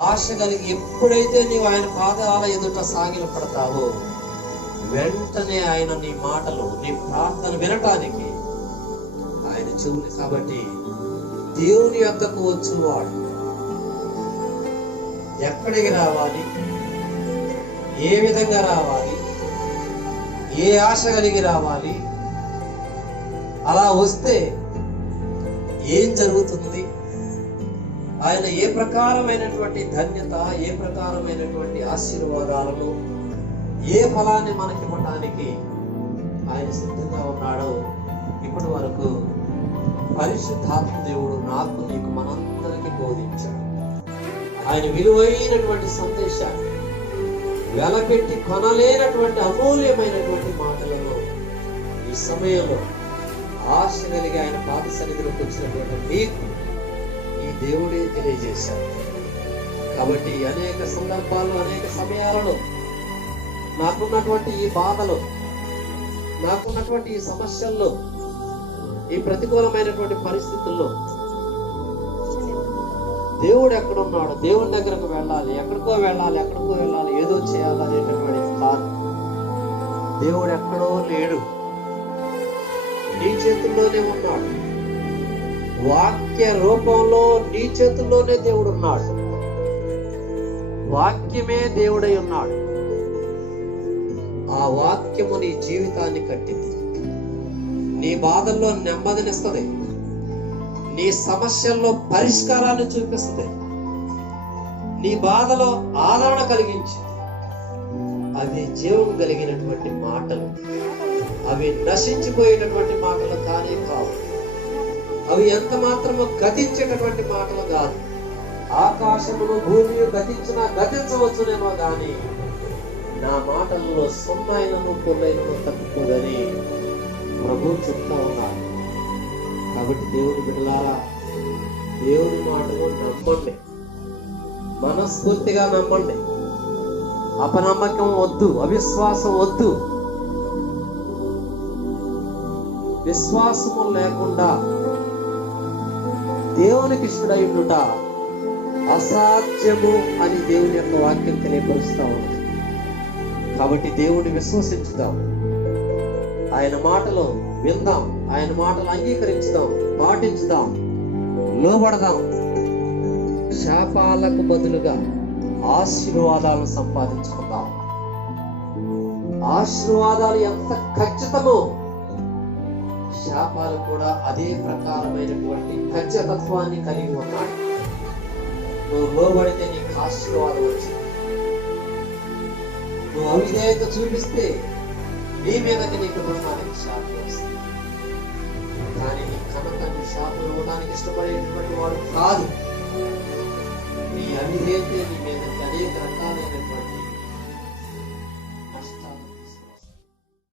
ఆశ కలిగి ఎప్పుడైతే నీవు ఆయన పాదాల ఎదుట సాగిలపడతావో వెంటనే ఆయన నీ మాటలు, నీ ప్రార్థన వినటానికి ఆయన చెవులు. కాబట్టి దేవుని యొద్దకు వచ్చువాడు ఎక్కడికి రావాలి, ఏ విధంగా రావాలి, ఏ ఆశ కలిగి రావాలి, అలా వస్తే ఏం జరుగుతుంది, ఆయన ఏ ప్రకారమైనటువంటి ధన్యత, ఏ ప్రకారమైనటువంటి ఆశీర్వాదాలను, ఏ ఫలాన్ని మనకివ్వటానికి ఆయన సిద్ధంగా ఉన్నాడో ఇప్పటి వరకు పరిశుద్ధాత్మ దేవుడు నాకు, నీకు, మనందరికీ బోధించాడు. ఆయన విలువైనటువంటి సందేశాన్ని, వెలపెట్టి కొనలేనటువంటి అమూల్యమైనటువంటి మాటలను ఈ సమయంలో ఆశ కలిగి ఆయన పాద సన్నిధిలోకి వచ్చినటువంటి నీకు ఈ దేవుడే తెలియజేశాడు. కాబట్టి అనేక సందర్భాల్లో, అనేక సమయాలలో నాకున్నటువంటి ఈ బాధలు, నాకున్నటువంటి ఈ సమస్యల్లో, ఈ ప్రతికూలమైనటువంటి పరిస్థితుల్లో దేవుడు ఎక్కడున్నాడు, దేవుడి దగ్గరకు వెళ్ళాలి, ఎక్కడికో వెళ్ళాలి, ఏదో చేయాలనేటటువంటి కాదు. దేవుడు ఎక్కడో లేడు, నీ చేతుల్లోనే ఉన్నాడు. వాక్య రూపంలో నీ చేతుల్లోనే దేవుడు ఉన్నాడు. వాక్యమే దేవుడై ఉన్నాడు. ఆ వాక్యము నీ జీవితాన్ని కట్టింది. నీ బాధల్లో నెమ్మదినిస్తుంది, నీ సమస్యల్లో పరిష్కారాన్ని చూపిస్తుంది, నీ బాధలో ఆదరణ కలిగించింది. అవి జీవం కలిగినటువంటి మాటలు, అవి నశించిపోయేటటువంటి మాటలు కానే కావు. అవి ఎంత మాత్రము గతించేటటువంటి మాటలు కాదు. ఆకాశమును భూమిని గతించినా గతించవచ్చునేమో గాని నా మాటల్లో సున్నైనను పొల్లైనను తప్పుకోదని ప్రభు చెప్తా ఉన్నారు. కాబట్టి దేవుని బిడ్డలారా, దేవుని మాటలు నమ్మండి, మనస్ఫూర్తిగా నమ్మండి. అపనమ్మకం వద్దు, అవిశ్వాసం వద్దు. విశ్వాసము లేకుండా దేవునికి ఇష్టడై ఉండుట అసాధ్యము అని దేవుని యొక్క వాక్యం తెలియపరుస్తా ఉంది. కాబట్టి దేవుని విశ్వసించుదాం, ఆయన మాటలు విందాం, ఆయన మాటలు అంగీకరించుదాం, పాటించుదాం, లోబడదాం. శాపాలకు బదులుగా ఆశీర్వాదాలను సంపాదించుకుందాం. ఆశీర్వాదాలు ఎంత ఖచ్చితమో శాపాలు కూడా అదే ప్రకారమైనటువంటి ఖచ్చితత్వాన్ని కలిగి ఉన్నాయి. నువ్వు లోబడితే నీకు ఆశీర్వాదం వచ్చింది. నువ్వు అవిధేయత చూపిస్తే నీ మీదకి నీకు రుణానికి శాపం వస్తుంది. కానీ నీ కనకని శాపం ఇవ్వడానికి ఇష్టపడేటువంటి వాడు కాదు. నీ అవిధేయతే నీ మీదకి అనేక రకాలైనటువంటి